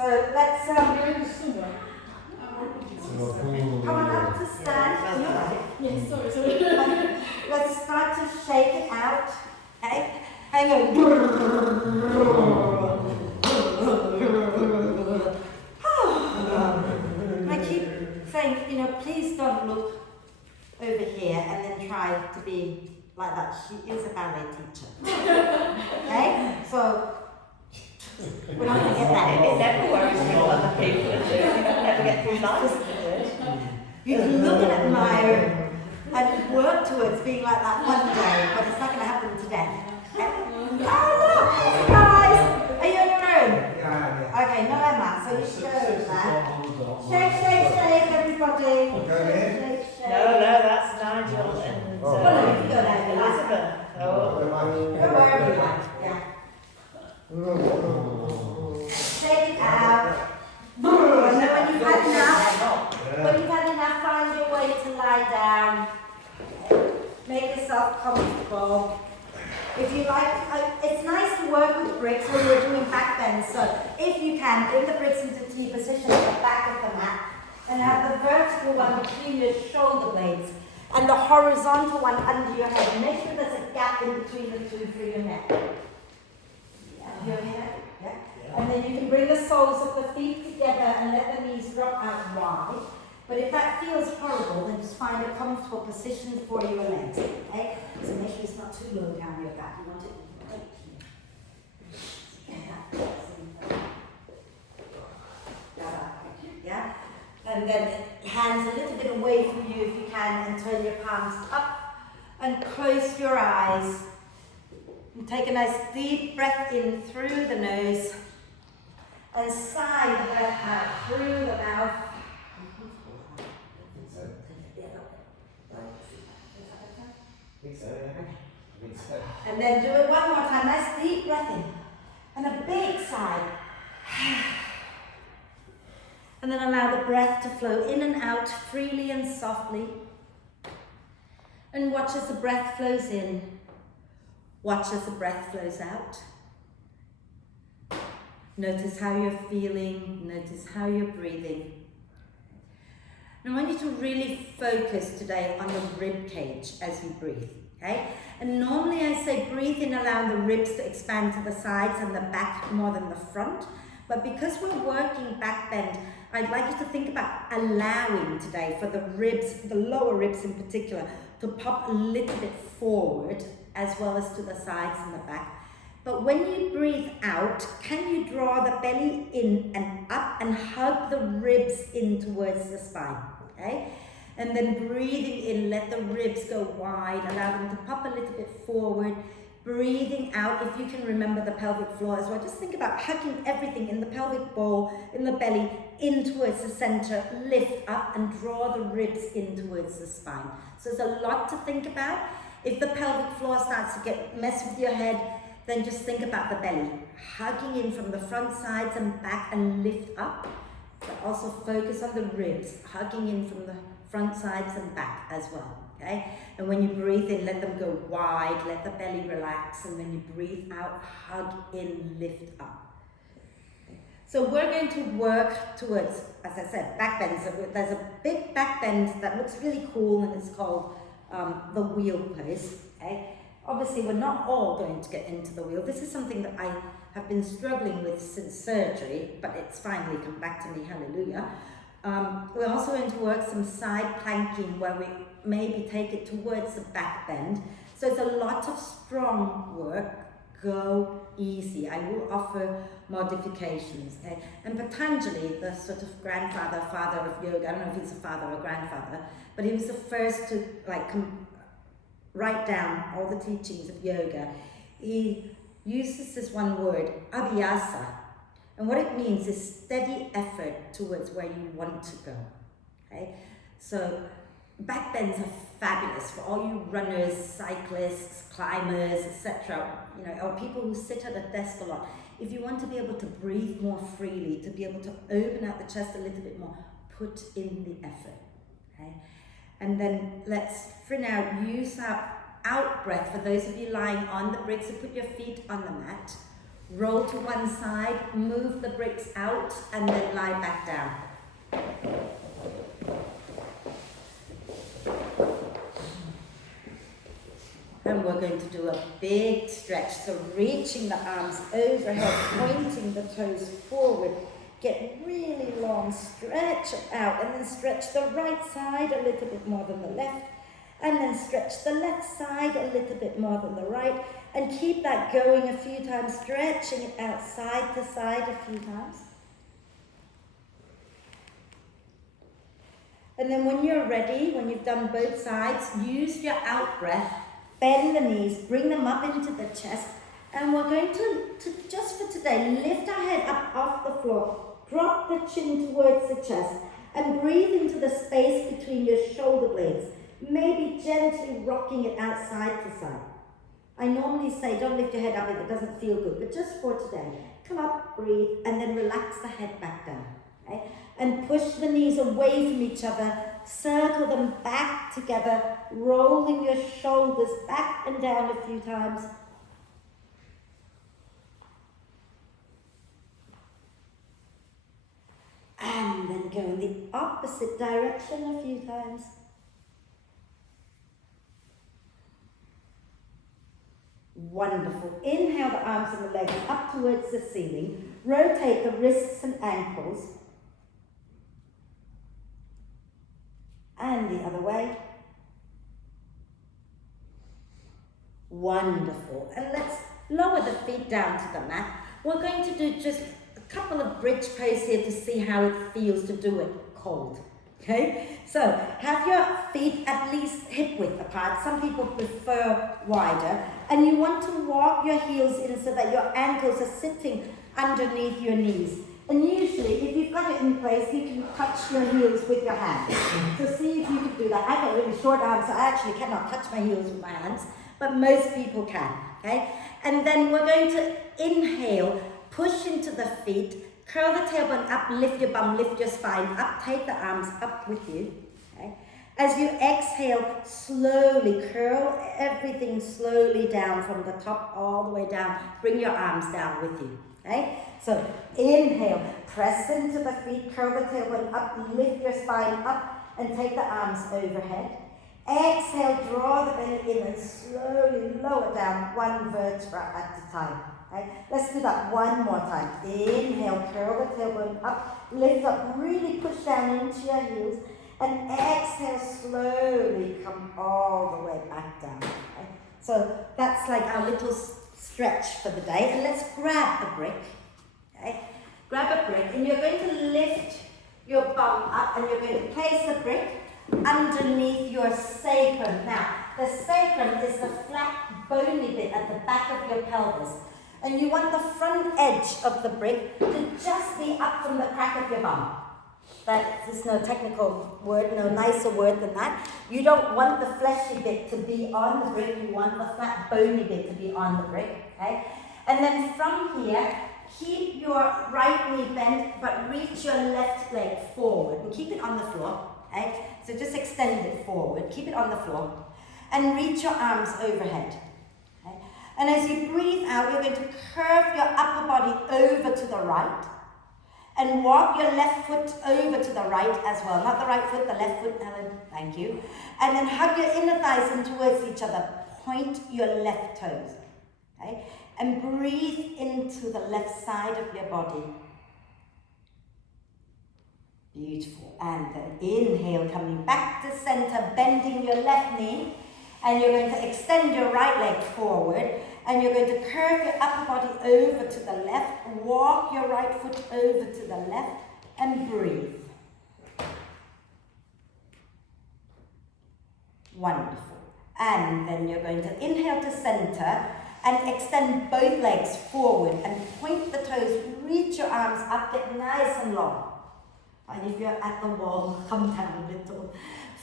So let's come on up to stand. Yes, sorry. Let's start to shake it out. Okay? Hang on. I keep saying, please don't look over here and then try to be like that. She is a ballet teacher. Okay? So we're not going to get that. It never worries when other people are doing it. You never get through life. You can look and admire and work towards being like that one day, but it's not going to happen today. Oh look! Surprise! Are you on your own? Yeah. Okay, no Emma, so you show that. Shake, shake, shake, everybody. Shake, shake, shake. No, that's Nigel and Well, no, you can go there if you like. Elizabeth. Go wherever you like, yeah. Shake it out. And then when you've had enough, find your way to lie down. Make yourself comfortable. If you like, it's nice to work with bricks when you're doing backbends. So if you can, bring the bricks into T position at the back of the mat and have the vertical one between your shoulder blades and the horizontal one under your head. Make sure there's a gap in between the two for your neck. Yeah, you hear that? Yeah. And then you can bring the soles of the feet together and let the knees drop out wide. But if that feels horrible, then just find a comfortable position for your legs, okay? So make sure it's not too low down your back. You want it right here. Yeah? And then hands a little bit away from you if you can, and turn your palms up and close your eyes. And take a nice deep breath in through the nose and sigh the breath out through the mouth. And then do it one more time. Nice deep breath in. And a big sigh. And then allow the breath to flow in and out freely and softly. And watch as the breath flows in. Watch as the breath flows out. Notice how you're feeling. Notice how you're breathing. And I want you to really focus today on the rib cage as you breathe. Okay? And normally I say breathe in, allow the ribs to expand to the sides and the back more than the front. But because we're working back bend, I'd like you to think about allowing today for the ribs, the lower ribs in particular, to pop a little bit forward as well as to the sides and the back. But when you breathe out, can you draw the belly in and up and hug the ribs in towards the spine, okay? And then breathing in, let the ribs go wide, allow them to pop a little bit forward. Breathing out, if you can remember the pelvic floor as well, just think about hugging everything in the pelvic bowl, in the belly, in towards the center, lift up and draw the ribs in towards the spine. So there's a lot to think about. If the pelvic floor starts to mess with your head, then just think about the belly, hugging in from the front, sides and back and lift up, but also focus on the ribs, hugging in from the front, sides and back as well, okay? And when you breathe in, let them go wide, let the belly relax, and when you breathe out, hug in, lift up. So we're going to work towards, as I said, back bends. So there's a big back bend that looks really cool and it's called the wheel pose, okay? Obviously, we're not all going to get into the wheel. This is something that I have been struggling with since surgery, but it's finally come back to me, hallelujah. We're also going to work some side planking where we maybe take it towards the back bend. So it's a lot of strong work. Go easy. I will offer modifications. Okay? And Patanjali, the sort of father of yoga, I don't know if he's a father or grandfather, but he was the first to write down all the teachings of yoga. He uses this one word, abhyasa, and what it means is steady effort towards where you want to go. Okay? So back bends are fabulous for all you runners, cyclists, climbers, etc. Or people who sit at a desk a lot. If you want to be able to breathe more freely, to be able to open out the chest a little bit more, put in the effort. Okay? And then let's, for now, use our out breath for those of you lying on the bricks, so put your feet on the mat. roll to one side, move the bricks out, and then lie back down. And we're going to do a big stretch, so reaching the arms overhead, pointing the toes forward. Get really long, stretch it out, and then stretch the right side a little bit more than the left, and then stretch the left side a little bit more than the right, and keep that going a few times, stretching it out side to side a few times. And then when you're ready, when you've done both sides, use your out breath, bend the knees, bring them up into the chest, and we're going to just for today, lift our head up off the floor, drop the chin towards the chest, and breathe into the space between your shoulder blades, maybe gently rocking it out side to side. I normally say don't lift your head up if it doesn't feel good, but just for today, come up, breathe, and then relax the head back down. Okay? And push the knees away from each other, circle them back together, rolling your shoulders back and down a few times. And then go in the opposite direction a few times. Wonderful. Inhale the arms and the legs up towards the ceiling. Rotate the wrists and ankles. And the other way. Wonderful. And let's lower the feet down to the mat. We're going to do just a couple of bridge poses here to see how it feels to do it cold. Okay? So, have your feet at least hip width apart. Some people prefer wider. And you want to walk your heels in so that your ankles are sitting underneath your knees. And usually, if you've got it in place, you can touch your heels with your hands. So see if you can do that. I've got really short arms, so I actually cannot touch my heels with my hands, but most people can, okay? And then we're going to inhale, push into the feet, curl the tailbone up, lift your bum, lift your spine up, take the arms up with you, okay? As you exhale, slowly curl everything slowly down from the top all the way down. Bring your arms down with you, okay? So inhale, press into the feet, curl the tailbone up, lift your spine up, and take the arms overhead. Exhale, draw the belly in and slowly lower down one vertebra at a time. Okay? Let's do that one more time. Inhale, curl the tailbone up, lift up, really push down into your heels, and exhale, slowly come all the way back down. Okay? So that's like our little stretch for the day. And let's grab a brick. Okay? Grab a brick, and you're going to lift your bum up, and you're going to place the brick underneath your sacrum. Now, the sacrum is the flat, bony bit at the back of your pelvis. And you want the front edge of the brick to just be up from the crack of your bum. That is no technical word, no nicer word than that. You don't want the fleshy bit to be on the brick, you want the flat, bony bit to be on the brick, okay? And then from here, keep your right knee bent, but reach your left leg forward and keep it on the floor, okay? So just extend it forward, keep it on the floor, and reach your arms overhead. Okay? And as you breathe out, you're going to curve your upper body over to the right, and walk your left foot over to the right as well. Not the right foot, the left foot, Helen, thank you. And then hug your inner thighs in towards each other. Point your left toes, okay? And breathe into the left side of your body. Beautiful. And then inhale, coming back to center, bending your left knee. And you're going to extend your right leg forward. And you're going to curve your upper body over to the left. Walk your right foot over to the left. And breathe. Wonderful. And then you're going to inhale to center. And extend both legs forward and point the toes, reach your arms up, get nice and long. And if you're at the wall, come down a little.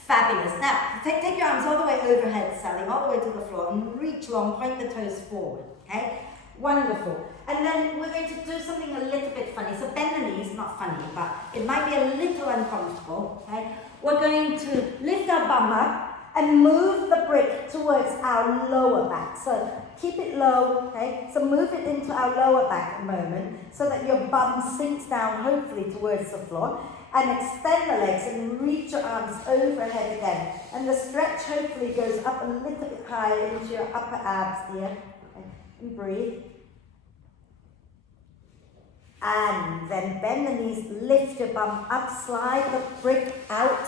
Fabulous. Now, take your arms all the way overhead, Sally, all the way to the floor, and reach long, point the toes forward, okay? Wonderful. And then we're going to do something a little bit funny. So bend the knees, not funny, but it might be a little uncomfortable, okay? We're going to lift our bum up and move the brick towards our lower back. So Keep it low, okay? So move it into our lower back a moment so that your bum sinks down hopefully towards the floor. And extend the legs and reach your arms overhead again. And the stretch hopefully goes up a little bit higher into your upper abs here. Okay? And breathe. And then bend the knees, lift your bum up, slide the brick out.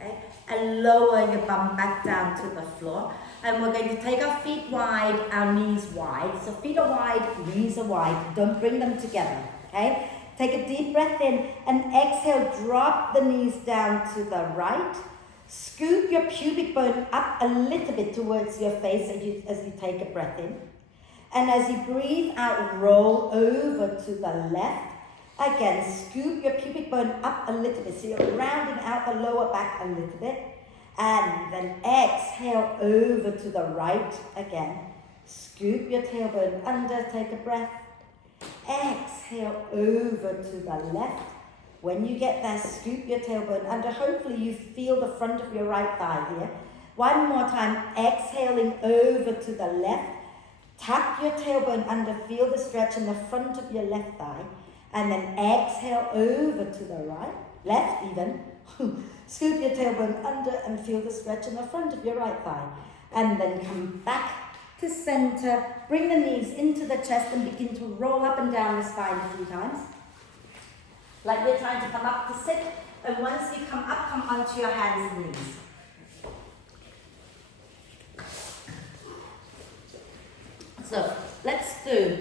Okay? And lower your bum back down to the floor. And we're going to take our feet wide, our knees wide. So feet are wide, knees are wide. Don't bring them together. Okay? Take a deep breath in and exhale, drop the knees down to the right. Scoop your pubic bone up a little bit towards your face as you take a breath in. And as you breathe out, roll over to the left. Again, scoop your pubic bone up a little bit. So you're rounding out the lower back a little bit. And then exhale over to the right again. Scoop your tailbone under, take a breath. Exhale over to the left. When you get there, scoop your tailbone under. Hopefully you feel the front of your right thigh here. One more time, exhaling over to the left. Tuck your tailbone under, feel the stretch in the front of your left thigh. And then exhale over to the right, left even. Scoop your tailbone under and feel the stretch in the front of your right thigh. And then come back to center, bring the knees into the chest and begin to roll up and down the spine a few times. Like you're trying to come up to sit, and once you come up, come onto your hands and knees. So, let's do,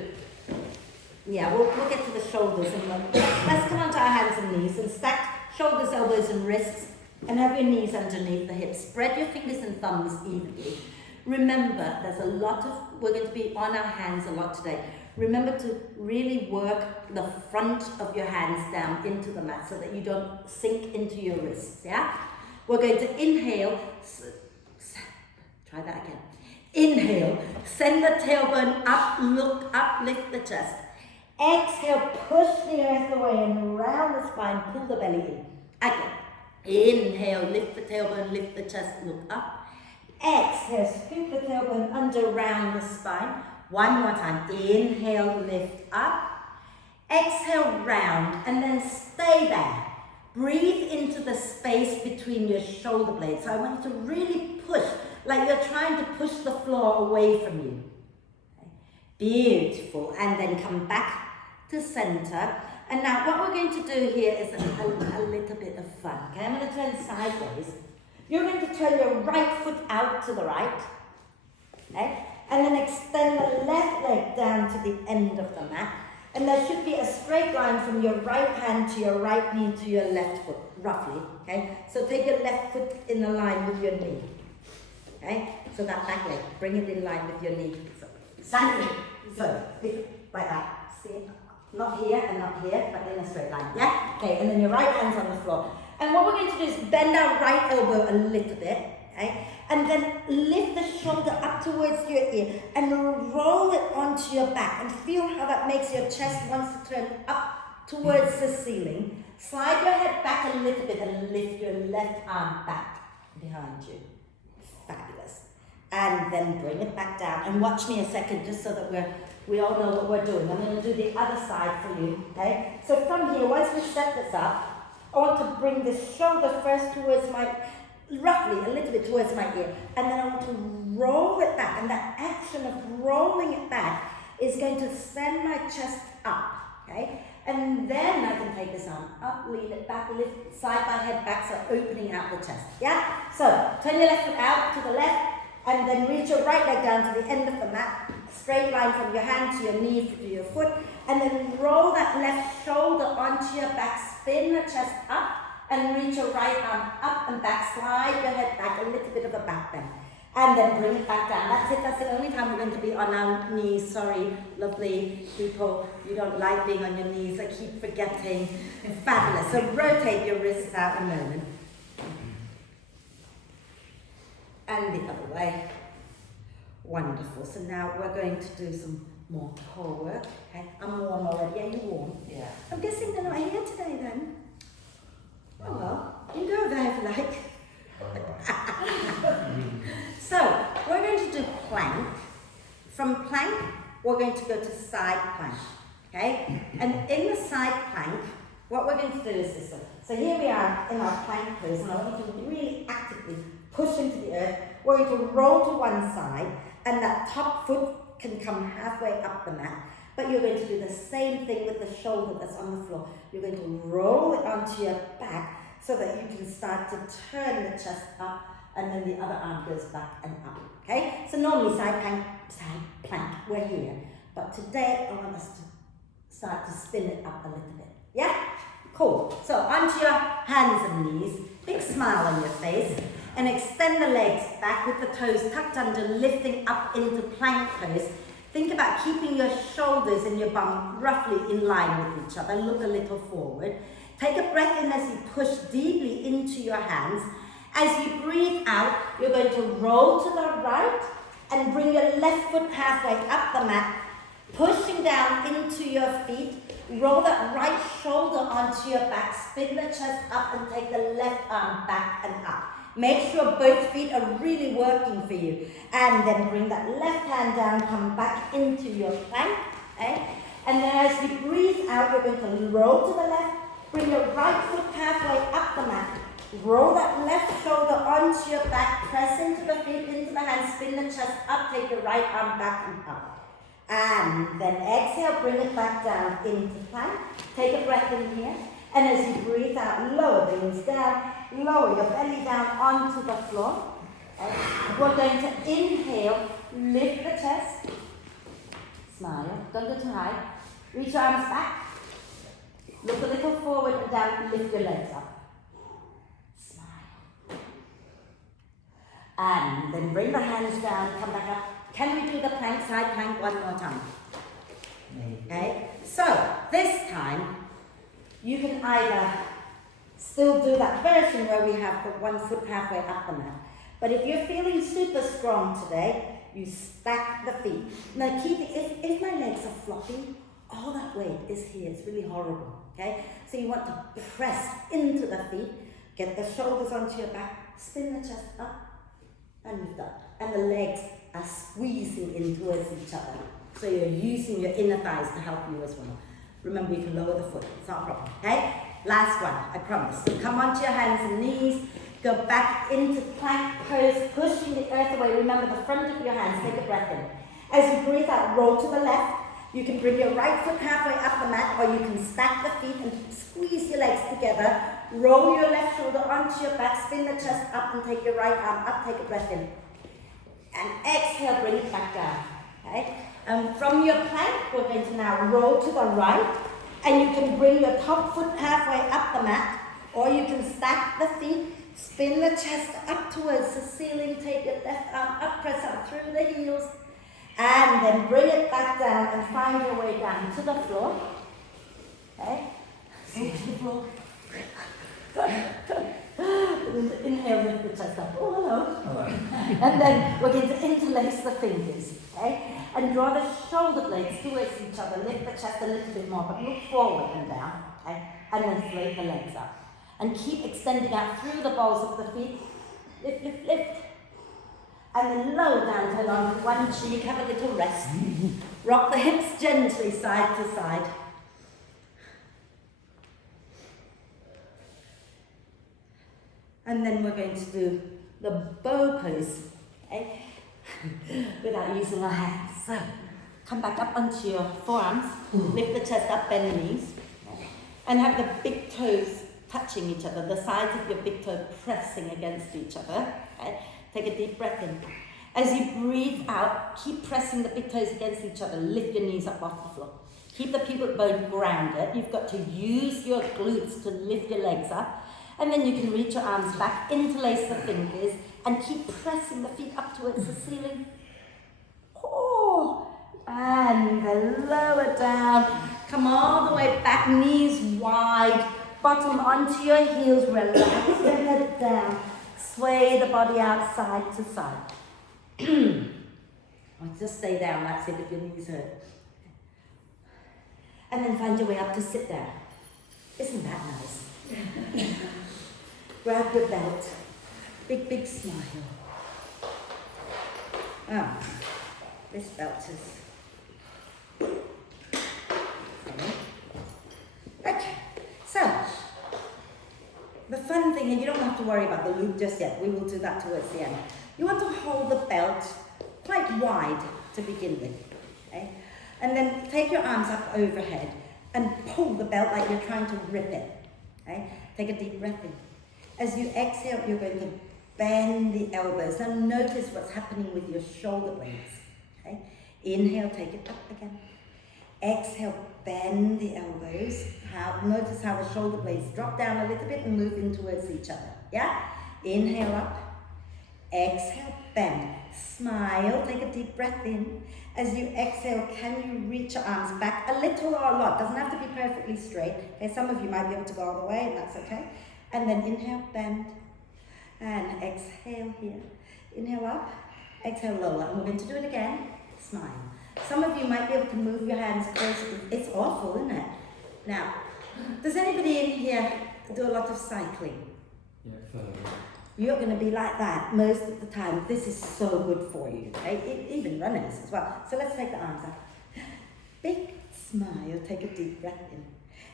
we'll get to the shoulders in a moment. Let's come onto our hands and knees and stack shoulders, elbows and wrists, and have your knees underneath the hips. Spread your fingers and thumbs evenly. Remember, we're going to be on our hands a lot today. Remember to really work the front of your hands down into the mat so that you don't sink into your wrists, yeah? We're going to inhale, try that again. Inhale, send the tailbone up, look up, lift the chest. Exhale, push the earth away and round the spine, pull the belly in. Again. Inhale, lift the tailbone, lift the chest, look up. Exhale, scoop the tailbone under, round the spine. One more time. Inhale, lift up. Exhale, round, and then stay there. Breathe into the space between your shoulder blades. So I want you to really push, like you're trying to push the floor away from you. Okay. Beautiful. And then come back to center. And now what we're going to do here is a little bit of fun. Okay, I'm going to turn sideways. You're going to turn your right foot out to the right. Okay? And then extend the left leg down to the end of the mat. And there should be a straight line from your right hand to your right knee to your left foot, roughly. Okay? So take your left foot in a line with your knee. Okay? So that back leg, bring it in line with your knee. So like that. See? Not here and not here, but in a straight line. Yeah? Okay, and then your right hand's on the floor. And what we're going to do is bend our right elbow a little bit, okay? And then lift the shoulder up towards your ear and roll it onto your back and feel how that makes your chest wants to turn up towards the ceiling. Slide your head back a little bit and lift your left arm back behind you. Fabulous. And then bring it back down and watch me a second just so that we all know what we're doing. I'm going to do the other side for you, okay? So from here, once we set this up, I want to bring the shoulder first towards roughly a little bit towards my ear, and then I want to roll it back, and that action of rolling it back is going to send my chest up, okay? And then I can take this arm up, lean it back, lift, slide my head back, so opening out the chest, yeah? So, turn your left foot out to the left, and then reach your right leg down to the end of the mat, straight line from your hand to your knee to your foot, and then roll that left shoulder onto your back, spin the chest up, and reach your right arm up and back, slide your head back, a little bit of a back bend, and then bring it back down. That's it, that's the only time we're going to be on our knees. Sorry, lovely people, you don't like being on your knees, I keep forgetting. Fabulous. So rotate your wrists out a moment. And the other way. Wonderful. So now we're going to do some more core work. Okay, I'm warm already. Are you warm? Yeah. I'm guessing they're not here today then. Oh well, you can go there if you like. So we're going to do plank. From plank, we're going to go to side plank, okay? And in the side plank, what we're going to do is this one. So here we are in our plank pose, and I want you to really actively push into the earth. We're going to roll to one side, and that top foot can come halfway up the mat. But you're going to do the same thing with the shoulder that's on the floor. You're going to roll it onto your back so that you can start to turn the chest up, and then the other arm goes back and up, okay? So normally side plank, we're here. But today I want us to start to spin it up a little bit, yeah? Cool. So onto your hands and knees, big smile on your face, and extend the legs back with the toes tucked under, lifting up into plank pose. Think about keeping your shoulders and your bum roughly in line with each other. Look a little forward. Take a breath in as you push deeply into your hands. As you breathe out, you're going to roll to the right and bring your left foot halfway up the mat, pushing down into your feet. Roll that right shoulder onto your back, spin the chest up and take the left arm back and up. Make sure both feet are really working for you. And then bring that left hand down, come back into your plank. Okay? And then as you breathe out, you're going to roll to the left, bring your right foot halfway up the mat. Roll that left shoulder onto your back, press into the feet, into the hands, spin the chest up, take your right arm back and up. And then exhale, bring it back down into plank. Take a breath in here. And as you breathe out, lower the knees down, lower your belly down onto the floor. Okay. We're going to inhale, lift the chest, smile, don't go too high. Reach your arms back, look a little forward and down, lift your legs up. Smile. And then bring the hands down, come back up. Can we do the plank, side plank one more time? Okay, so this time you can either still do that version where we have the one foot halfway up the mat. But if you're feeling super strong today, you stack the feet. Now keep it, if my legs are floppy, all that weight is here. It's really horrible, okay? So you want to press into the feet, get the shoulders onto your back, spin the chest up, and lift up. And the legs are squeezing in towards each other. So you're using your inner thighs to help you as well. Remember, you can lower the foot, it's not a problem, okay? Last one, I promise. So come onto your hands and knees, go back into plank pose, pushing the earth away. Remember the front of your hands, take a breath in. As you breathe out, roll to the left. You can bring your right foot halfway up the mat, or you can stack the feet and squeeze your legs together. Roll your left shoulder onto your back, spin the chest up and take your right arm up, take a breath in. And exhale, bring it back down, okay? From your plank, we're going to now roll to the right, and you can bring your top foot halfway up the mat, or you can stack the feet, spin the chest up towards the ceiling, take your left arm up, press up through the heels, and then bring it back down and find your way down to the floor, okay? To the floor. Inhale, lift the chest up. Oh, hello. Hello. And then we're going to interlace the fingers, okay? And draw the shoulder blades towards each other. Lift the chest a little bit more, but look forward and down, okay? And then slate the legs up. And keep extending out through the balls of the feet. Lift, lift, lift. And then lower down, turn on one cheek, have a little rest. Rock the hips gently side to side. And then we're going to do the bow pose, okay? Without using our hands. So, come back up onto your forearms, lift the chest up, bend the knees, and have the big toes touching each other, the sides of your big toe pressing against each other, okay? Take a deep breath in. As you breathe out, keep pressing the big toes against each other, lift your knees up off the floor. Keep the pubic bone grounded. You've got to use your glutes to lift your legs up. And then you can reach your arms back, interlace the fingers, and keep pressing the feet up towards the ceiling. Oh, and then lower down. Come all the way back, knees wide, bottom onto your heels, relax your head down. Sway the body out side to side. Just stay down, that's it, if your knees hurt. And then find your way up to sit down. Isn't that nice? Grab your belt. Big, big smile. This belt is funny. Okay, so the fun thing, and you don't have to worry about the loop just yet, we will do that towards the end. You want to hold the belt quite wide to begin with, okay? And then take your arms up overhead and pull the belt like you're trying to rip it, okay? Take a deep breath in. As you exhale, you're going to bend the elbows. Now notice what's happening with your shoulder blades, okay? Inhale, take it up again. Exhale, bend the elbows. Notice how the shoulder blades drop down a little bit and move in towards each other, yeah? Inhale up. Exhale, bend. Smile, take a deep breath in. As you exhale, can you reach your arms back a little or a lot? Doesn't have to be perfectly straight. Okay, some of you might be able to go all the way, and that's okay. And then inhale, bend. And exhale here. Inhale up. Exhale, lower. And we're going to do it again. Smile. Some of you might be able to move your hands closer. It's awful, isn't it? Now, does anybody in here do a lot of cycling? Yeah, further. You're going to be like that most of the time. This is so good for you, okay? Even runners as well. So let's take the arms up. Big smile, take a deep breath in.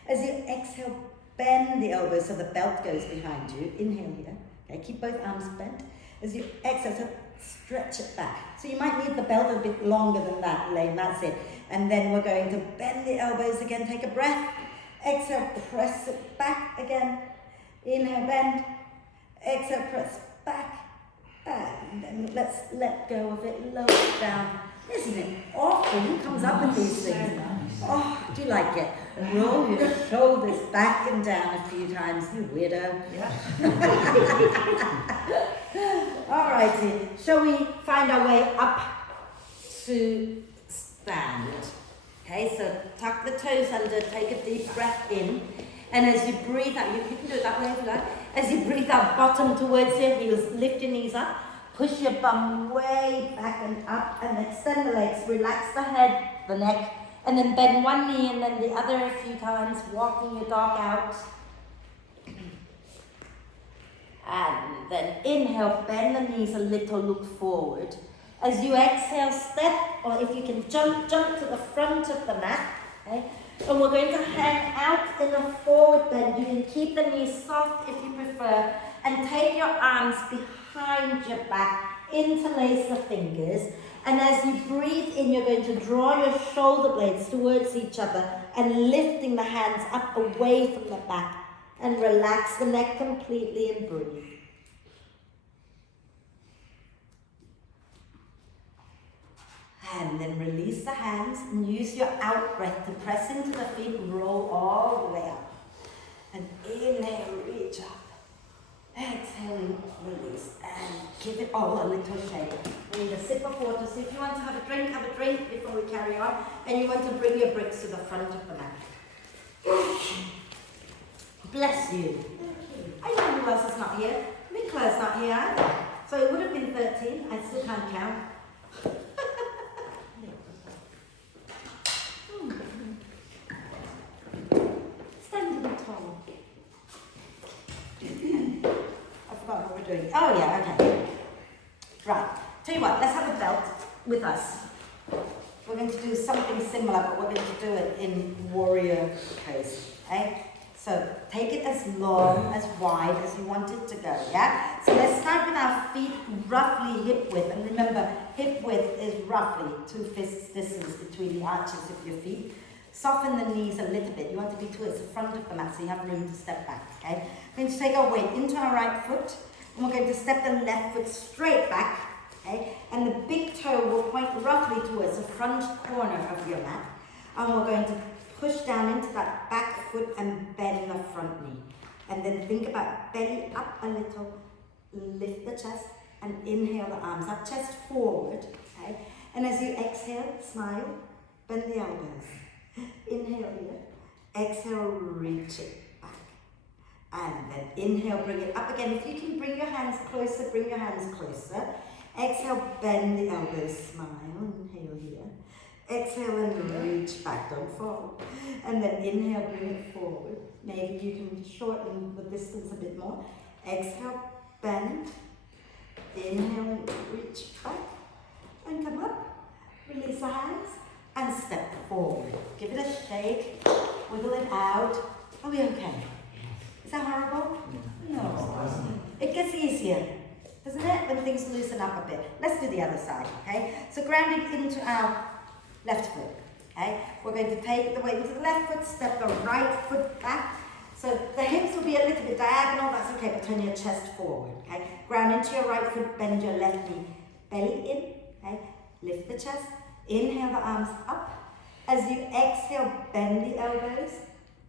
As you exhale, bend the elbows so the belt goes behind you. Inhale here. Okay, keep both arms bent. As you exhale, so stretch it back. So you might need the belt a bit longer than that, Elaine, that's it. And then we're going to bend the elbows again, take a breath. Exhale, press it back again. Inhale, bend. Exhale, press back, and then let's let go of it, lower it down. Isn't it awful? Who comes up with these things? Oh, do you like it? Roll your shoulders back and down a few times, you weirdo. Yeah. All righty, shall we find our way up to stand? Okay, so tuck the toes under, take a deep breath in. And as you breathe out, you can do it that way if you like. As you breathe out, bottom towards your heels, lift your knees up, push your bum way back and up, and extend the legs, relax the head, the neck, and then bend one knee and then the other a few times, walking your dog out. And then inhale, bend the knees a little, look forward. As you exhale, step, or if you can jump to the front of the mat, okay? And we're going to hang out in a forward bend. You can keep the knees soft if you prefer, and take your arms behind your back, interlace the fingers, and as you breathe in, you're going to draw your shoulder blades towards each other and lifting the hands up away from the back, and relax the neck completely and breathe. And then release the hands and use your out breath to press into the feet and roll all the way up. And inhale, reach up. Exhale, release. And give it all a little shake. We need a sip of water. So if you want to have a drink before we carry on. And you want to bring your bricks to the front of the mat. Bless you. I know who else is not here. Nicola's not here either. So it would have been 13. I still can't count. Doing. Oh yeah, okay. Right. Tell you what, let's have a belt with us. We're going to do something similar, but we're going to do it in warrior pose. Okay? So take it as long, as wide as you want it to go. Yeah? So let's start with our feet roughly hip width. And remember, hip width is roughly 2 fists distance between the arches of your feet. Soften the knees a little bit. You want to be towards the front of the mat so you have room to step back. Okay? We're going to take our weight into our right foot. And we're going to step the left foot straight back, okay? And the big toe will point roughly towards the front corner of your mat. And we're going to push down into that back foot and bend the front knee. And then think about belly up a little, lift the chest, and inhale the arms up, chest forward, okay? And as you exhale, smile, bend the elbows. Inhale here, exhale, reach it. And then inhale, bring it up again. If you can bring your hands closer, bring your hands closer. Exhale, bend the elbows, smile, inhale here. Exhale and reach back, don't fall. And then inhale, bring it forward. Maybe you can shorten the distance a bit more. Exhale, bend. Inhale and reach back. And come up. release the hands, and step forward. Give it a shake, wiggle it out. Are we okay? Is that horrible? No. It gets easier, doesn't it, when things loosen up a bit? Let's do the other side, okay? So grounding into our left foot, okay? We're going to take the weight into the left foot, step the right foot back. So the hips will be a little bit diagonal, that's okay, but turn your chest forward, okay? Ground into your right foot, bend your left knee. Belly in, okay? Lift the chest. Inhale the arms up. As you exhale, bend the elbows.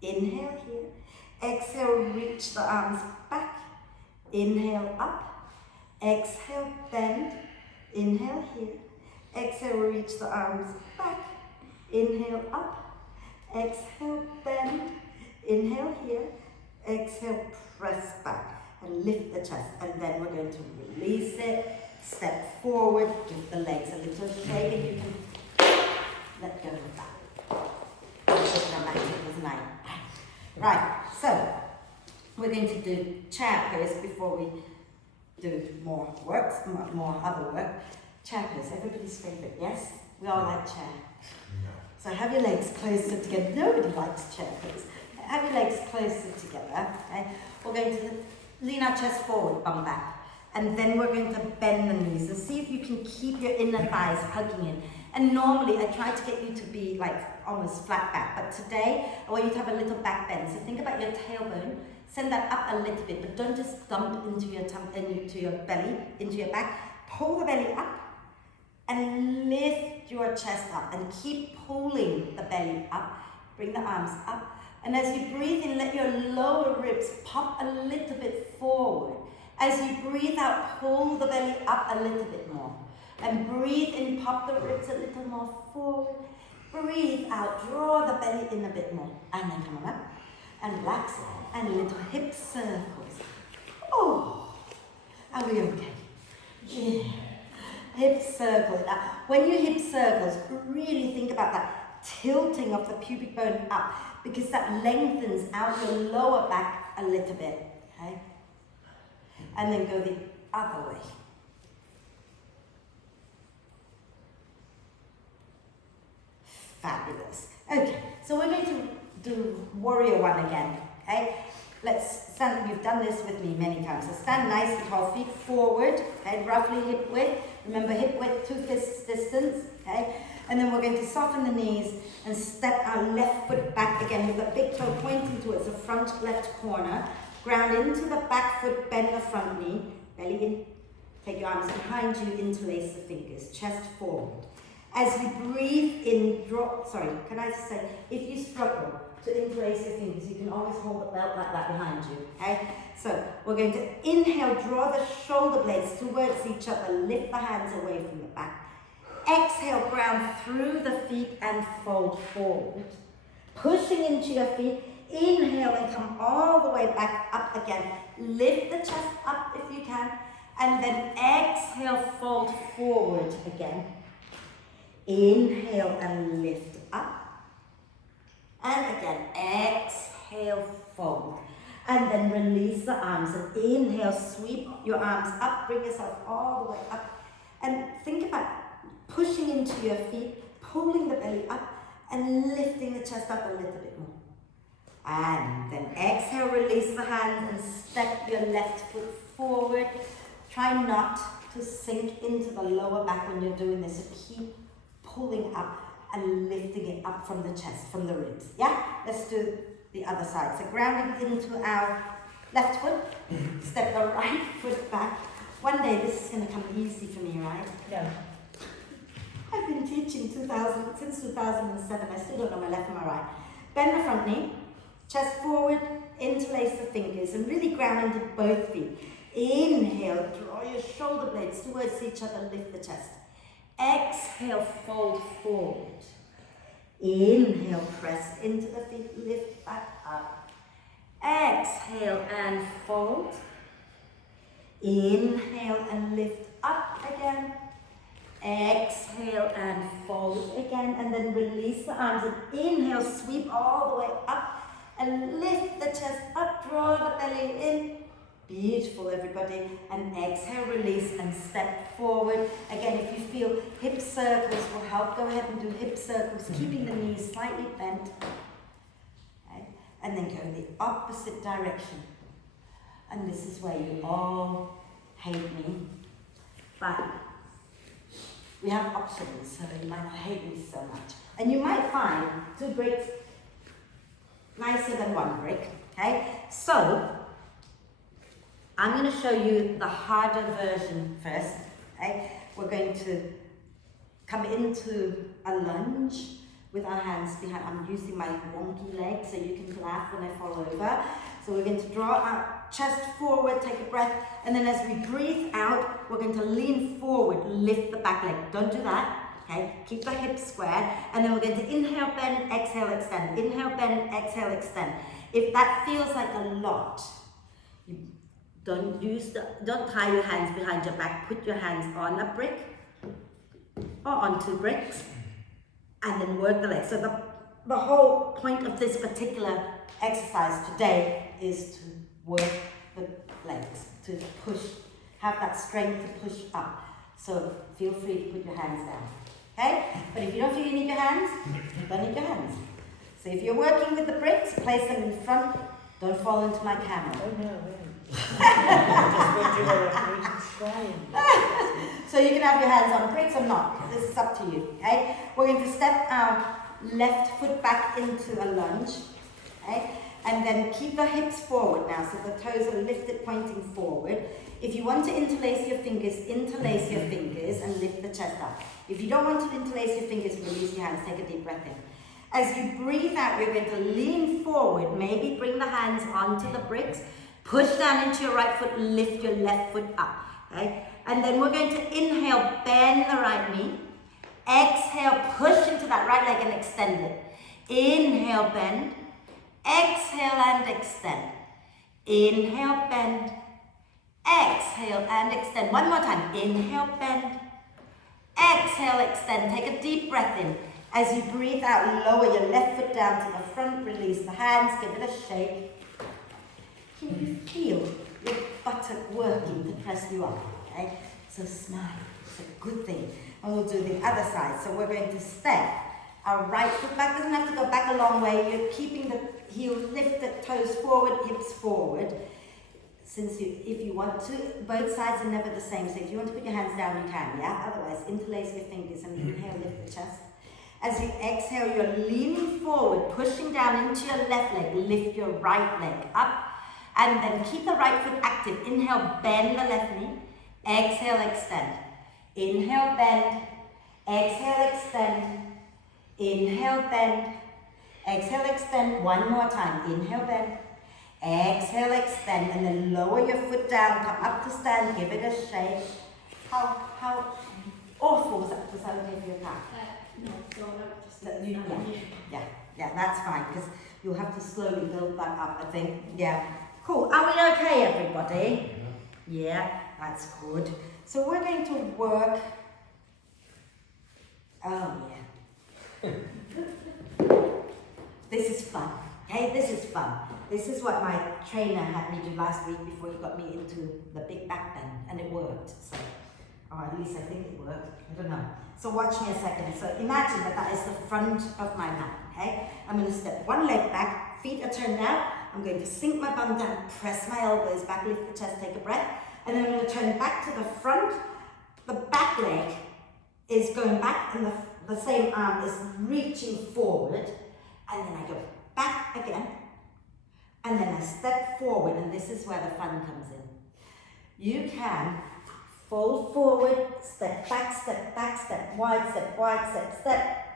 Inhale here. Exhale, reach the arms back. Inhale up. Exhale, bend. Inhale here. Exhale, reach the arms back. Inhale up. Exhale, bend. Inhale here. Exhale, press back and lift the chest. And then we're going to release it. Step forward, give the legs a little shake, and you can let go of that. Right, so we're going to do chair pose before we do more other work. Chair pose, everybody's favourite, yes? We all like chair. So have your legs closer together. Nobody likes chair pose. Have your legs closer together. Okay? We're going to lean our chest forward, bum back. And then we're going to bend the knees and see if you can keep your inner thighs hugging in. And normally I try to get you to be like almost flat back, but today I want you to have a little back bend. So think about your tailbone, send that up a little bit, but don't just dump into your into your belly, into your back. Pull the belly up and lift your chest up and keep pulling the belly up. Bring the arms up. And as you breathe in, let your lower ribs pop a little bit forward. As you breathe out, pull the belly up a little bit more. And breathe in, pop the ribs a little more forward. Breathe out, draw the belly in a bit more. And then come on up and relax. And little hip circles. Oh, are we okay? Yeah. Hip circle. Now, when you hip circles, really think about that tilting of the pubic bone up, because that lengthens out your lower back a little bit. Okay? And then go the other way. Fabulous. Okay, so we're going to do warrior one again. Okay, let's stand. You've done this with me many times. So stand nice and tall, feet forward. Okay, roughly hip width. Remember hip width, 2 fists distance. Okay, and then we're going to soften the knees and step our left foot back again with the big toe pointing towards the front left corner. Ground into the back foot, bend the front knee, belly in. Take your arms behind you, interlace the fingers, chest forward. As you breathe in, drop, can I just say, if you struggle to interlace your fingers, you can always hold the belt like that behind you, okay? So we're going to inhale, draw the shoulder blades towards each other, lift the hands away from the back. Exhale, ground through the feet and fold forward. Pushing into your feet, inhale and come all the way back up again. Lift the chest up if you can, and then exhale, fold forward again. Inhale and lift up. And again, exhale, fold. And then release the arms and inhale, sweep your arms up, bring yourself all the way up. And think about pushing into your feet, pulling the belly up, and lifting the chest up a little bit more. And then exhale, release the hands and step your left foot forward. Try not to sink into the lower back when you're doing this. So keep pulling up and lifting it up from the chest, from the ribs. Yeah? Let's do the other side. So grounding into our left foot. Step the right foot back. One day this is going to come easy for me, right? Yeah. I've been teaching since 2007. I still don't know my left and my right. Bend the front knee. Chest forward, interlace the fingers and really ground into both feet. Inhale, draw your shoulder blades towards each other, lift the chest. Exhale, fold forward. Inhale, press into the feet, lift back up. Exhale and fold. Inhale and lift up again. Exhale and fold again, and then release the arms and inhale, sweep all the way up. And lift the chest up, draw the belly in, Beautiful, everybody. And exhale, release, and step forward. Again, if you feel hip circles will help, go ahead and do hip circles, keeping the knees slightly bent. Okay? And then go in the opposite direction. And this is where you all hate me. But we have options, so you might not hate me so much. And you might find 2 bricks nicer than 1 brick. Okay? So, I'm going to show you the harder version first. Okay? We're going to come into a lunge with our hands behind. I'm using my wonky leg so you can laugh when I fall over. So we're going to draw our chest forward, take a breath, and then as we breathe out, we're going to lean forward, lift the back leg. Don't do that. Okay? Keep the hips squared, and then we're going to inhale, bend, exhale, extend. Inhale, bend, exhale, extend. If that feels like a lot, you don't tie your hands behind your back. Put your hands on a brick or on 2 bricks, and then work the legs. So the whole point of this particular exercise today is to work the legs, to push, have that strength to push up. So feel free to put your hands down. Okay? But if you don't feel you need your hands, you don't need your hands. So if you're working with the bricks, place them in front. Don't fall into my camera. Oh no, So you can have your hands on bricks or not. This is up to you. Okay? We're going to step our left foot back into a lunge. Okay? And then keep the hips forward now, so the toes are lifted, pointing forward. If you want to interlace your fingers and lift the chest up. If you don't want to interlace your fingers, release your hands, take a deep breath in. As you breathe out, you're going to lean forward, maybe bring the hands onto the bricks, push down into your right foot, lift your left foot up. Okay? And then we're going to inhale, bend the right knee. Exhale, push into that right leg and extend it. Inhale, bend. Exhale and extend. Inhale, bend. Exhale and extend. One more time. Inhale, bend. Exhale, extend. Take a deep breath in. As you breathe out, lower your left foot down to the front. Release the hands. Give it a shake. Can you feel your buttock working to press you up? Okay? So smile. It's a good thing. And we'll do the other side. So we're going to step our right foot back. Doesn't have to go back a long way. You're keeping the heels lifted, toes forward, hips forward. If you want to, both sides are never the same. So if you want to put your hands down, you can, yeah? Otherwise, interlace your fingers and inhale, lift the chest. As you exhale, you're leaning forward, pushing down into your left leg. Lift your right leg up. And then keep the right foot active. Inhale, bend the left knee. Exhale, extend. Inhale, bend. Exhale, extend. Inhale, bend. Exhale, extend. One more time. Inhale, bend. Exhale, extend. And then lower your foot down. Come up to stand. Give it a shake. How awful was that? Was that okay for your back? No, just Yeah, that's fine. Because you'll have to slowly build that up, I think. Yeah. Cool. Are we okay, everybody? Yeah, that's good. So we're going to work. Oh, yeah. This is fun. Okay, this is fun. This is what my trainer had me do last week before he got me into the big back bend, and it worked. So, or at least I think it worked. I don't know. So watch me a second. So imagine that is the front of my mat. Okay, I'm going to step one leg back, feet are turned out. I'm going to sink my bum down, press my elbows back, lift the chest, take a breath, and then I'm going to turn back to the front. The back leg is going back, and the same arm is reaching forward, and then I go back again, and then I step forward, and this is where the fun comes in. You can fold forward, step back, step wide,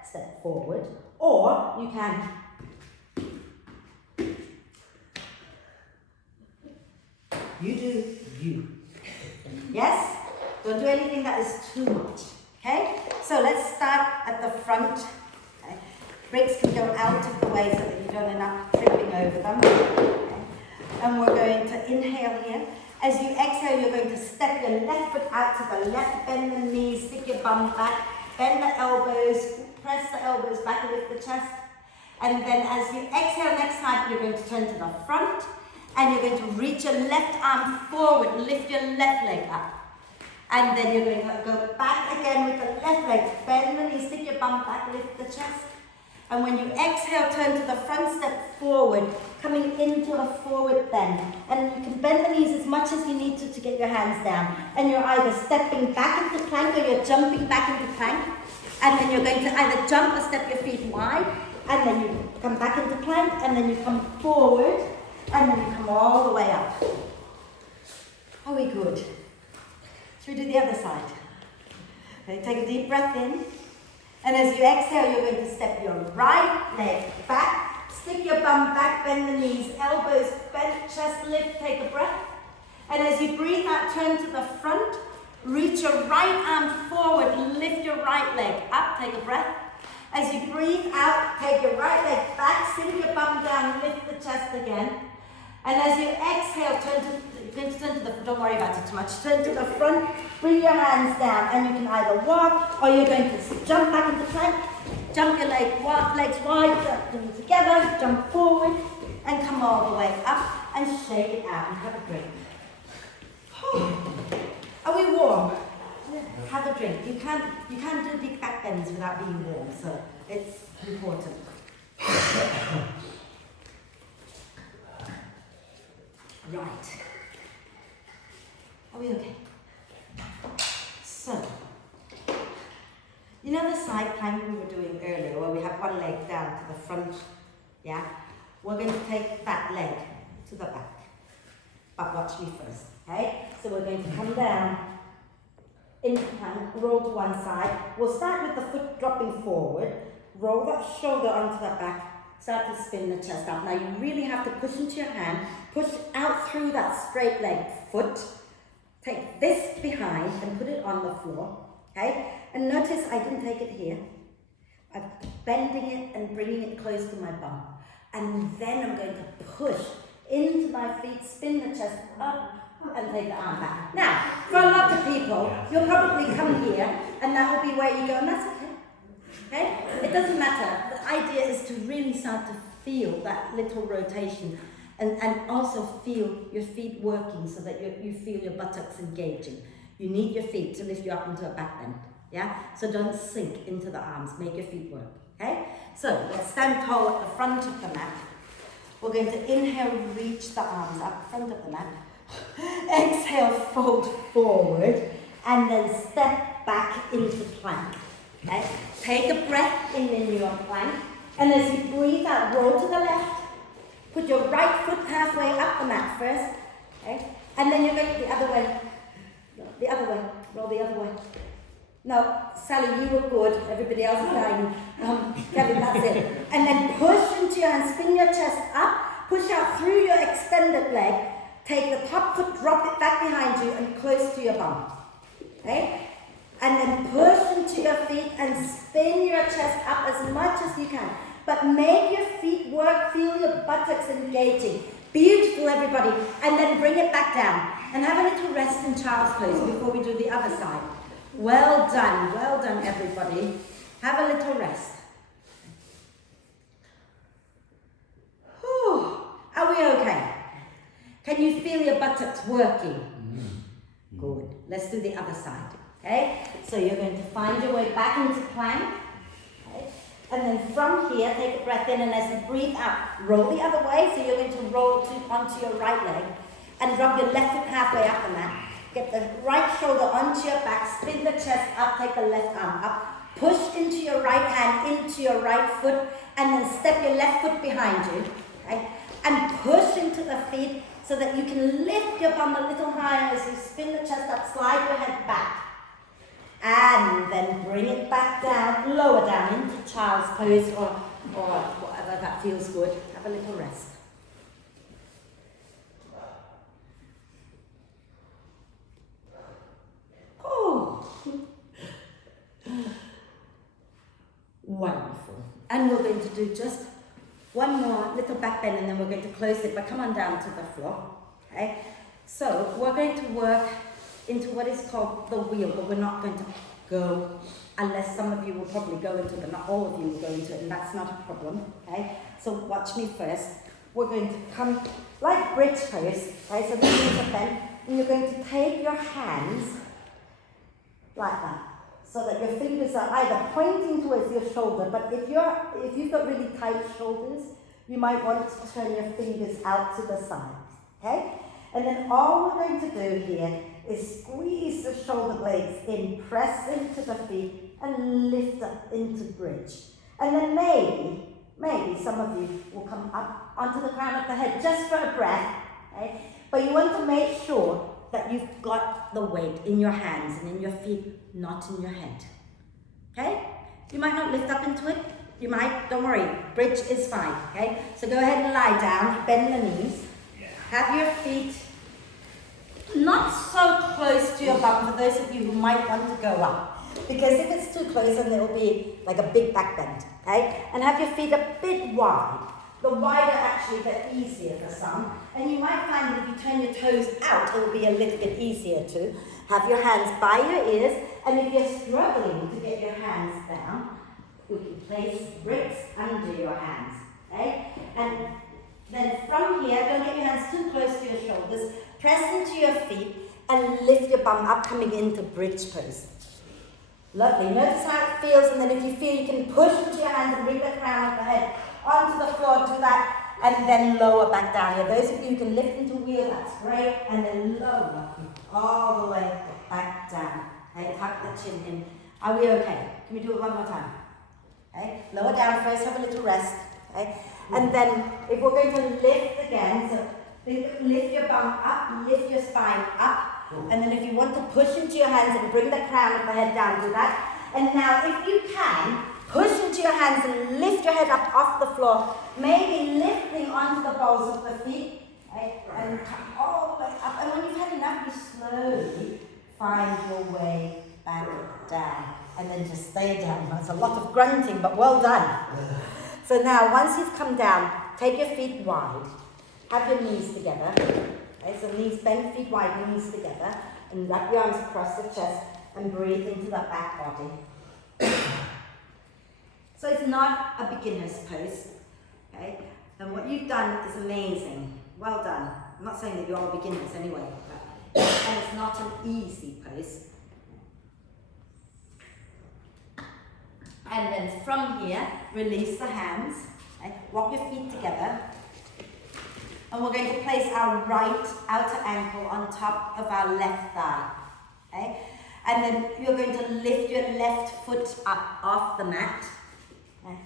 step forward, or you can you do you. Yes? Don't do anything that is too much. Okay? So let's start at the front. Okay? Bricks can go out of the way so that you don't end up tripping over them. Okay? And we're going to inhale here. As you exhale, you're going to step your left foot out to the left, bend the knees, stick your bum back, bend the elbows, press the elbows back, lift the chest. And then as you exhale next time, you're going to turn to the front. And you're going to reach your left arm forward, lift your left leg up. And then you're going to go back again with the left leg, bend the knees, stick your bum back, lift the chest. And when you exhale, turn to the front, step forward, coming into a forward bend. And you can bend the knees as much as you need to get your hands down. And you're either stepping back into plank or you're jumping back into plank. And then you're going to either jump or step your feet wide. And then you come back into plank, and then you come forward, and then you come all the way up. Are we good? Should we do the other side? Okay, take a deep breath in. And as you exhale, you're going to step your right leg back, stick your bum back, bend the knees, elbows bent, chest lift, take a breath. And as you breathe out, turn to the front, reach your right arm forward, lift your right leg up, take a breath. As you breathe out, take your right leg back, sink your bum down, lift the chest again. And as you exhale, turn to the, don't worry about it too much, turn to the front, bring your hands down, and you can either walk or you're going to jump back into plank, jump your legs wide, jump them together, jump forward, and come all the way up and shake it out and have a drink. Are we warm? Have a drink. You can't do big back bends without being warm, so it's important. Right. Are we okay? So, you know the side plank we were doing earlier where we have one leg down to the front? Yeah? We're going to take that leg to the back. But watch me first, okay? So we're going to come down into plank, roll to one side. We'll start with the foot dropping forward, roll that shoulder onto the back, start to spin the chest up. Now you really have to push into your hand, push out through that straight leg foot, take this behind and put it on the floor, okay? And notice I didn't take it here. I'm bending it and bringing it close to my bum. And then I'm going to push into my feet, spin the chest up, and take the arm back. Now, for a lot of people, you'll probably come here, and that will be where you go, and that's okay. Okay? It doesn't matter. The idea is to really start to feel that little rotation, and also feel your feet working so that you feel your buttocks engaging. You need your feet to lift you up into a back bend. Yeah? So don't sink into the arms. Make your feet work. Okay? So let's stand tall at the front of the mat. We're going to inhale, reach the arms up front of the mat. Exhale, fold forward, and then step back into plank. Okay? Take a breath in your plank, and as you breathe out, roll to the left. Put your right foot halfway up the mat first, okay? And then you're going the other way. The other way. Roll the other way. No, Sally, you were good. Everybody else is dying. Kevin, that's it. And then push into your hand, spin your chest up, push out through your extended leg. Take the top foot, drop it back behind you and close to your bum. Okay? And then push into your feet and spin your chest up as much as you can. But make your feet work, feel your buttocks engaging. Beautiful, everybody. And then bring it back down. And have a little rest in child's pose before we do the other side. Well done, everybody. Have a little rest. Whew. Are we okay? Can you feel your buttocks working? Good. Let's do the other side. Okay? So you're going to find your way back into plank. Okay? And then from here, take a breath in, and as you breathe out, roll the other way. So you're going to roll onto your right leg and drop your left foot halfway up the mat. Get the right shoulder onto your back, spin the chest up, take the left arm up, push into your right hand, into your right foot, and then step your left foot behind you. Okay? And push into the feet so that you can lift your bum a little higher as you spin the chest up, slide your head back. And then bring it back down, lower down into child's pose or whatever that feels good. Have a little rest. Oh, wonderful. And we're going to do just one more little back bend, and then we're going to close it, but come on down to the floor. Okay? So we're going to work into what is called the wheel, but we're not going to go, unless some of you will probably go into it, but not all of you will go into it, and that's not a problem. Okay? So watch me first. we're going to come like bridge pose, right? So this is a bend, and you're going to take your hands like that, so that your fingers are either pointing towards your shoulder, but if you've got really tight shoulders, you might want to turn your fingers out to the side, okay? And then all we're going to do here is squeeze the shoulder blades in, press into the feet, and lift up into bridge. And then maybe some of you will come up onto the crown of the head just for a breath, okay? But you want to make sure that you've got the weight in your hands and in your feet, not in your head, okay? You might not lift up into it, you might, don't worry, bridge is fine, okay? So go ahead and lie down, bend the knees, have your feet not so close to your bum for those of you who might want to go up. Because if it's too close, then there will be like a big back bend, okay? And have your feet a bit wide. The wider actually, the easier for some. And you might find that if you turn your toes out, it will be a little bit easier too. Have your hands by your ears, and if you're struggling to get your hands down, you can place bricks under your hands, okay? And then from here, don't get your hands too close to your shoulders, press into your feet, and lift your bum up, coming into bridge pose. Lovely. Notice how it feels, and then if you feel, you can push into your hands and bring the crown of the head onto the floor, do that, and then lower back down here. Those of you who can lift into wheel, that's great, and then lower all the way back down. Okay, tuck the chin in. Are we okay? Can we do it one more time? Okay, lower down first, have a little rest. Okay, and then if we're going to lift again, so lift your bum up, lift your spine up. And then if you want to push into your hands and bring the crown of the head down, do that. And now if you can, push into your hands and lift your head up off the floor, maybe lifting onto the balls of the feet, right? And come all the way up. And when you've had enough, you slowly find your way back down. And then just stay down. That's a lot of grunting, but well done. So now, once you've come down, take your feet wide. Have your knees together. Okay, so knees bent, feet wide, knees together, and wrap your arms across the chest and breathe into the back body. So it's not a beginner's pose, okay? And what you've done is amazing. Well done. I'm not saying that you're all beginners anyway, but and it's not an easy pose. And then from here, release the hands, okay? Walk your feet together. And we're going to place our right outer ankle on top of our left thigh, okay? And then you're going to lift your left foot up off the mat, okay?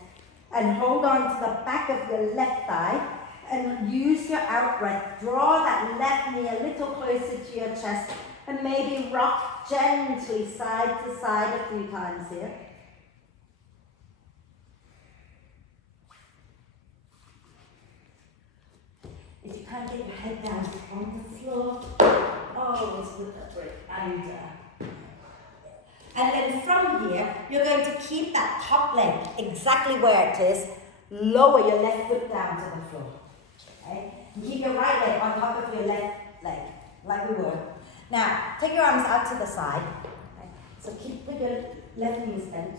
And hold on to the back of your left thigh and use your out breath. Draw that left knee a little closer to your chest and maybe rock gently side to side a few times here. If you can't get your head down on the floor, always put the brick under. And then from here, you're going to keep that top leg exactly where it is. Lower your left foot down to the floor. Okay? And keep your right leg on top of your left leg, like we were. Now, take your arms out to the side. Okay? So put your left knee bent.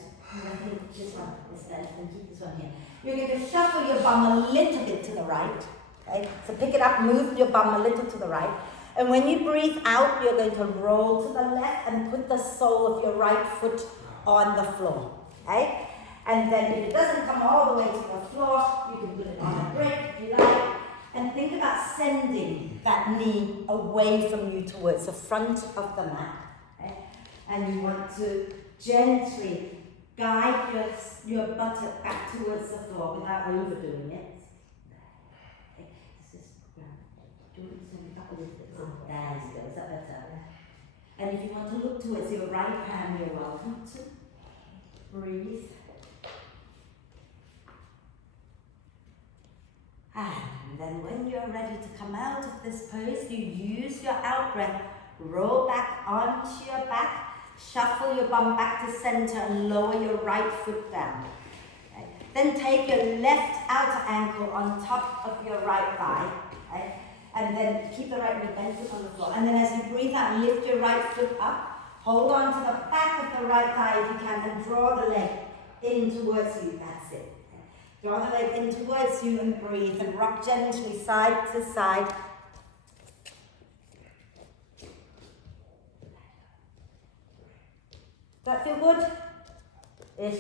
This one is bent, and keep this one here. You're going to shuffle your bum a little bit to the right. Okay? So pick it up, move your bum a little to the right. And when you breathe out, you're going to roll to the left and put the sole of your right foot on the floor. Okay? And then if it doesn't come all the way to the floor, you can put it on a brick if you like. And think about sending that knee away from you towards the front of the mat. Okay? And you want to gently guide your buttock back towards the floor without overdoing it. There you go, is that better? And if you want to look towards your right hand, you're welcome to. Breathe. And then when you're ready to come out of this pose, you use your out breath, roll back onto your back, shuffle your bum back to center and lower your right foot down. Okay. Then take your left outer ankle on top of your right thigh. Okay. And then keep the right knee bent foot on the floor. And then as you breathe out, lift your right foot up. Hold on to the back of the right thigh if you can and draw the leg in towards you. That's it. Draw the leg in towards you and breathe and rock gently side to side. Does that feel good? Ish.